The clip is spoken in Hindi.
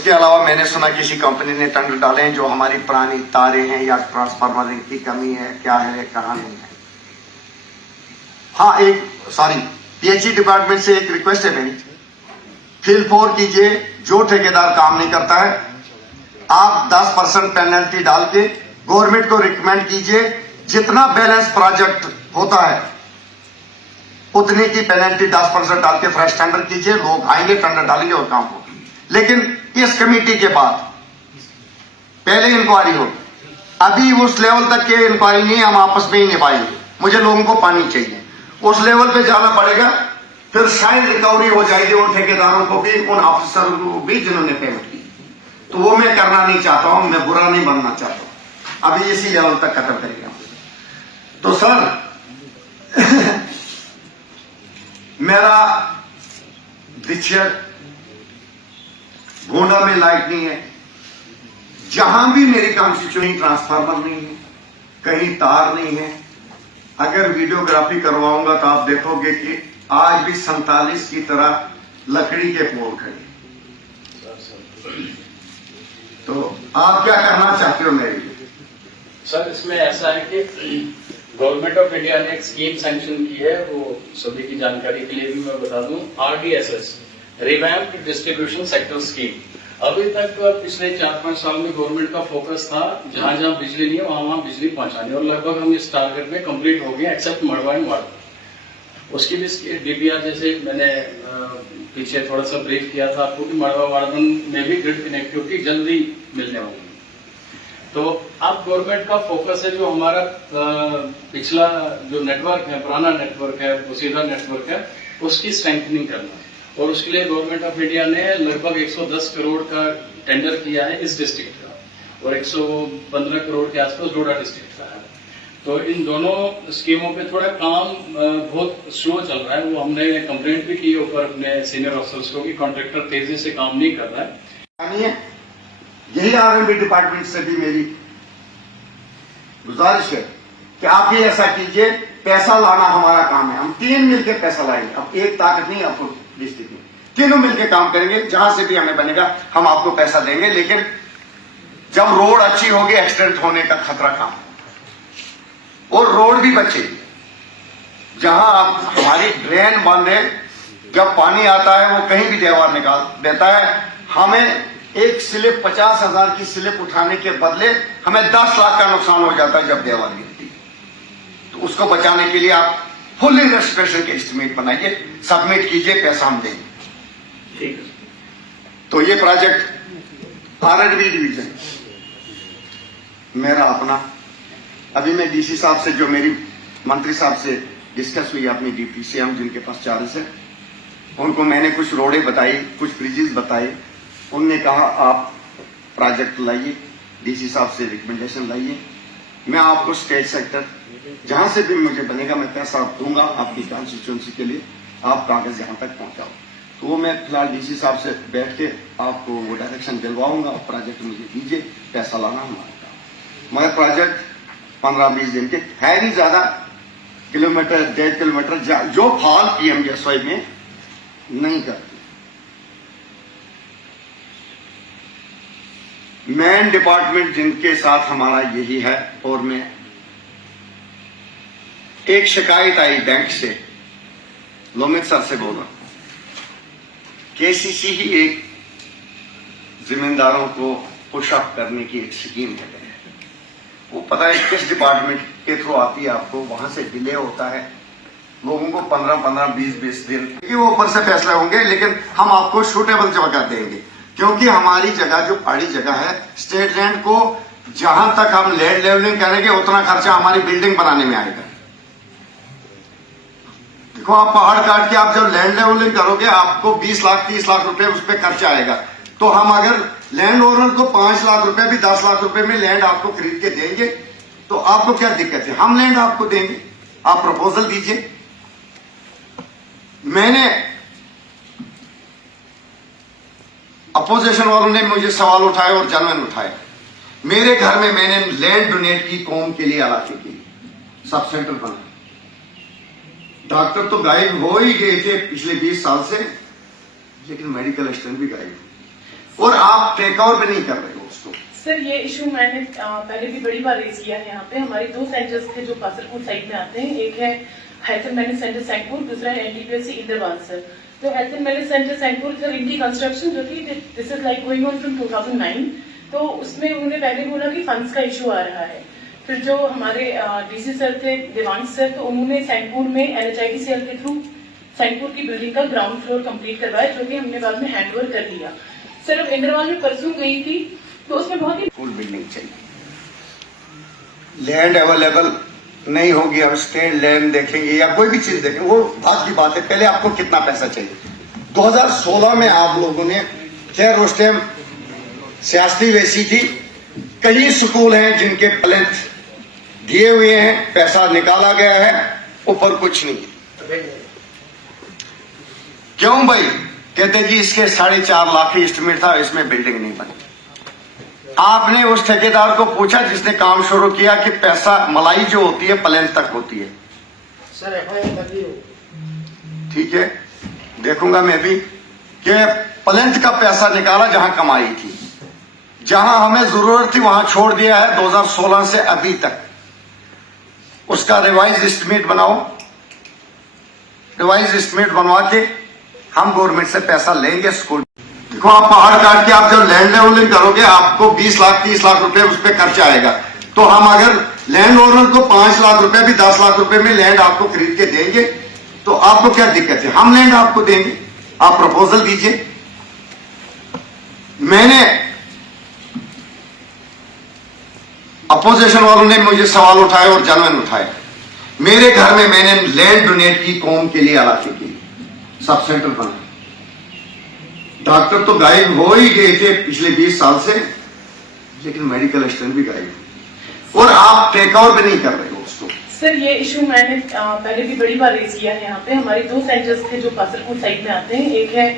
उसके अलावा मैंने सुना किसी कंपनी ने टेंडर डाले हैं जो हमारी पुरानी तारें हैं या ट्रांसफार्मर की कमी है, क्या है, कहाँ नहीं है। हाँ, पीएचई डिपार्टमेंट से एक रिक्वेस्ट है मेरी, फिल 4 कीजिए। जो ठेकेदार काम नहीं करता है आप 10% पेनल्टी डाल के गवर्नमेंट को रिकमेंड कीजिए, जितना बैलेंस प्रोजेक्ट होता है उतनी की पेनल्टी 10% डाल के फ्रेश टेंडर कीजिए। लोग आएंगे, टेंडर डालेंगे और काम होगा। लेकिन इस कमेटी के बाद पहले इंक्वायरी हो, अभी उस लेवल तक के इंक्वायरी नहीं, हम आपस में ही निभाएंगे। मुझे लोगों को पानी चाहिए, उस लेवल पे जाना पड़ेगा, फिर शायद रिकवरी हो जाएगी उन ठेकेदारों को भी, उन ऑफिसरों को भी जिन्होंने पेमेंट की। तो वो मैं करना नहीं चाहता हूं, मैं बुरा नहीं बनना चाहता हूं। अभी इसी लेवल तक खत्म करेंगे। तो सर मेरा दिच्छर गोंडा में लाइट नहीं है, जहां भी मेरी कॉन्स्टिट्यूएंसी ट्रांसफार्मर नहीं है, कहीं तार नहीं है। अगर वीडियोग्राफी करवाऊंगा तो आप देखोगे कि आज भी 47 की तरह लकड़ी के पोल खड़े। तो आप क्या करना चाहते हो मेरे लिए? सर, इसमें ऐसा है कि गवर्नमेंट ऑफ इंडिया ने एक स्कीम सैंक्शन की है, वो सभी की जानकारी के लिए भी मैं बता दूं, RDSS, revamped distribution sector scheme. अभी तक पिछले 4-5 साल में गवर्नमेंट का फोकस था जहां जहां बिजली नहीं है वहां बिजली पहुंचानी, और लगभग हम इस टारगेट में कंप्लीट हो गए एक्सेप्ट मड़वा एंड वार्ड। उसकी भी DPR जैसे मैंने पीछे थोड़ा सा ब्रीफ किया था आपको कि मड़वा वार्डन में भी ग्रिड कनेक्टिविटी जल्दी मिलने होगी। तो अब गवर्नमेंट का फोकस है, जो हमारा पिछला जो नेटवर्क है, पुराना नेटवर्क है, वो सीधा नेटवर्क है, उसकी स्ट्रेंथनिंग करना। और उसके लिए गवर्नमेंट ऑफ इंडिया ने लगभग 110 करोड़ का टेंडर किया है इस डिस्ट्रिक्ट का, और 115 करोड़ के आसपास डोडा डिस्ट्रिक्ट का है। तो इन दोनों स्कीमों पे थोड़ा काम बहुत स्लो चल रहा है। वो हमने कंप्लेंट भी की ऊपर अपने सीनियर ऑफिसर्स को कि कॉन्ट्रैक्टर तेजी से काम नहीं कर रहा है। यही R&D डिपार्टमेंट से भी मेरी गुजारिश है कि आप भी ऐसा कीजिए। पैसा लाना हमारा काम है, हम 3 मिलकर पैसा लाएंगे। अब एक ताकत नहीं आपको डिस्ट्रिक्ट में, तीनों मिलकर काम करेंगे। जहां से भी हमें बनेगा हम आपको पैसा देंगे, लेकिन जब रोड अच्छी होगी एक्सीडेंट होने का खतरा कम और रोड भी बचेगी। जहां आप हमारी ड्रेन बंद है, जब पानी आता है वो कहीं भी देवार निकाल देता है। हमें एक स्लिप 50,000 की स्लिप उठाने के बदले हमें 10 लाख का नुकसान हो जाता है जब देवार गिरती है। तो उसको बचाने के लिए आप फुल रेस्ट्रिक्शन के एस्टिमेट बनाइए, सबमिट कीजिए, पैसा हम देंगे। ठीक है। तो ये प्रोजेक्ट R&D डिवीजन मेरा अपना, अभी मैं DC साहब से, जो मेरी मंत्री साहब से डिस्कस हुई अपनी DPCM जिनके पास चार्ज है, उनको मैंने कुछ रोडें बताई, कुछ ब्रिजेस बताए। उनने कहा आप प्रोजेक्ट लाइए, DC साहब से रिकमेंडेशन लाइए, मैं आपको स्टेट सेक्टर जहां से भी मुझे बनेगा मैं पैसा दूंगा आपकी कॉन्स्टिट्यूएंसी के लिए, आप कागज यहां तक पहुंचाओ। तो वो मैं फिलहाल DC साहब से बैठ के आपको वो डायरेक्शन दिलवाऊंगा, प्रोजेक्ट मुझे दीजिए, पैसा लाना हमारा काम। मगर प्रोजेक्ट 15-20 दिन के है नहीं, ज्यादा किलोमीटर 1.5 किलोमीटर जो फॉल PMGSY में नहीं करती। मेन डिपार्टमेंट जिनके साथ हमारा यही है, और मैं एक शिकायत आई बैंक से, लोमित सर से बोल रहा हूं। KCC ही एक जिम्मेदारों को पुशअप करने की एक स्कीम है। वो पता है किस डिपार्टमेंट के थ्रू आती है, आपको वहां से डिले होता है लोगों को 15-15, 20-20 दिन कि वो ऊपर से फैसले होंगे, लेकिन हम आपको सूटेबल जगह देंगे। क्योंकि हमारी जगह जो पहाड़ी जगह है, स्टेट लैंड को जहां तक हम लैंड लेवलिंग करेंगे उतना खर्चा हमारी बिल्डिंग बनाने में आएगा। देखो, आप पहाड़ काट के आप जब लैंड लेवलिंग करोगे आपको 20 लाख 30 लाख रुपए उस पर खर्चा आएगा। तो हम अगर लैंड ओनर को 5 लाख रुपए भी 10 लाख रुपए में लैंड आपको खरीद के देंगे तो आपको क्या दिक्कत है? हम लैंड आपको देंगे, आप प्रपोजल दीजिए। मैंने अपोजिशन वालों ने मुझे सवाल उठाए और जनवन उठाए। मेरे घर में मैंने लैंड डोनेट की कौम के लिए, इलाके के लिए सब सेंटर बना। डॉक्टर तो गायब हो ही गए थे पिछले 20 साल से, लेकिन मेडिकल असिस्टेंट भी गायब। और आप टेक ओवर भी नहीं कर रहे हो उसको। सर ये इशू मैंने पहले भी बड़ी बार रेज किया है यहाँ पे। हमारे 2 सेंटर्स थे जो कासरपुर साइड में आते हैं, एक है health and wellness centre Sankpur, दूसरा है एनटीपीएससी इंद्रवाल सर। तो health and wellness centre Sankpur sir इनकी कंस्ट्रक्शन जो थी this is like going on from 2009, तो उसमें उन्होंने पहले बोला कि फंड्स का इशू आ रहा है। फिर जो हमारे डीसी सर थे देवांश सर, तो उन्होंने सैंकपुर में एनएचआईटीसीएल के थ्रू सैंकपुर की बिल्डिंग का ग्राउंड फ्लोर कंप्लीट करवाया, जो कि हमने बाद में हैंड ओवर कर दिया। सर अब इंद्रवाल में परसों गई थी तो उसमें बहुत ही फुल बिल्डिंग चाहिए, लैंड अवेलेबल नहीं होगी, अब स्टैंड लैंड देखेंगे या कोई भी चीज देखेंगे वो बात की बात है। पहले आपको कितना पैसा चाहिए। 2016 में आप लोगों ने, खैर उस टाइम सियासती वैसी थी, कई स्कूल हैं जिनके प्लेंथ दिए हुए हैं, पैसा निकाला गया है, ऊपर कुछ नहीं। क्यों भाई? कहते जी इसके 4.5 लाख की एस्टिमेट था, इसमें बिल्डिंग नहीं बनी। आपने उस ठेकेदार को पूछा जिसने काम शुरू किया कि पैसा मलाई जो होती है प्लेंथ तक होती है? सर एफआईआर लगी हो। ठीक है, देखूंगा मैं भी कि प्लेंथ का पैसा निकाला जहां कमाई थी, जहां हमें जरूरत थी वहां छोड़ दिया है 2016 से अभी तक। उसका रिवाइज एस्टिमेट बनाओ, रिवाइज एस्टिमेट बनवा के हम गवर्नमेंट से पैसा लेंगे स्कूल। देखो आप पहाड़ काट के आप जब लैंड लेवलिंग करोगे आपको 20 लाख 30 लाख रुपए उस पर खर्चा आएगा। तो हम अगर लैंड ओनर को 5 लाख रुपए भी 10 लाख रुपए में लैंड आपको खरीद के देंगे तो आपको क्या दिक्कत है? हम लैंड आपको देंगे, आप प्रपोजल दीजिए। मैंने अपोजिशन वालों ने मुझे सवाल उठाए और जनमन उठाए। मेरे घर में मैंने लैंड डोनेट की कौम के लिए इलाके की सब सेंटर बना। डॉक्टर तो गायब हो ही गए थे पिछले 20 साल से, लेकिन मेडिकल असिस्टेंट भी गायब, और आप टेक ओवर भी नहीं कर रहे हो उसको। सर ये इशू मैंने पहले भी बड़ी बार रेज किया है यहाँ पे। हमारे 2 सेंटर्स थे जो कासरपुर साइड में आते हैं, एक है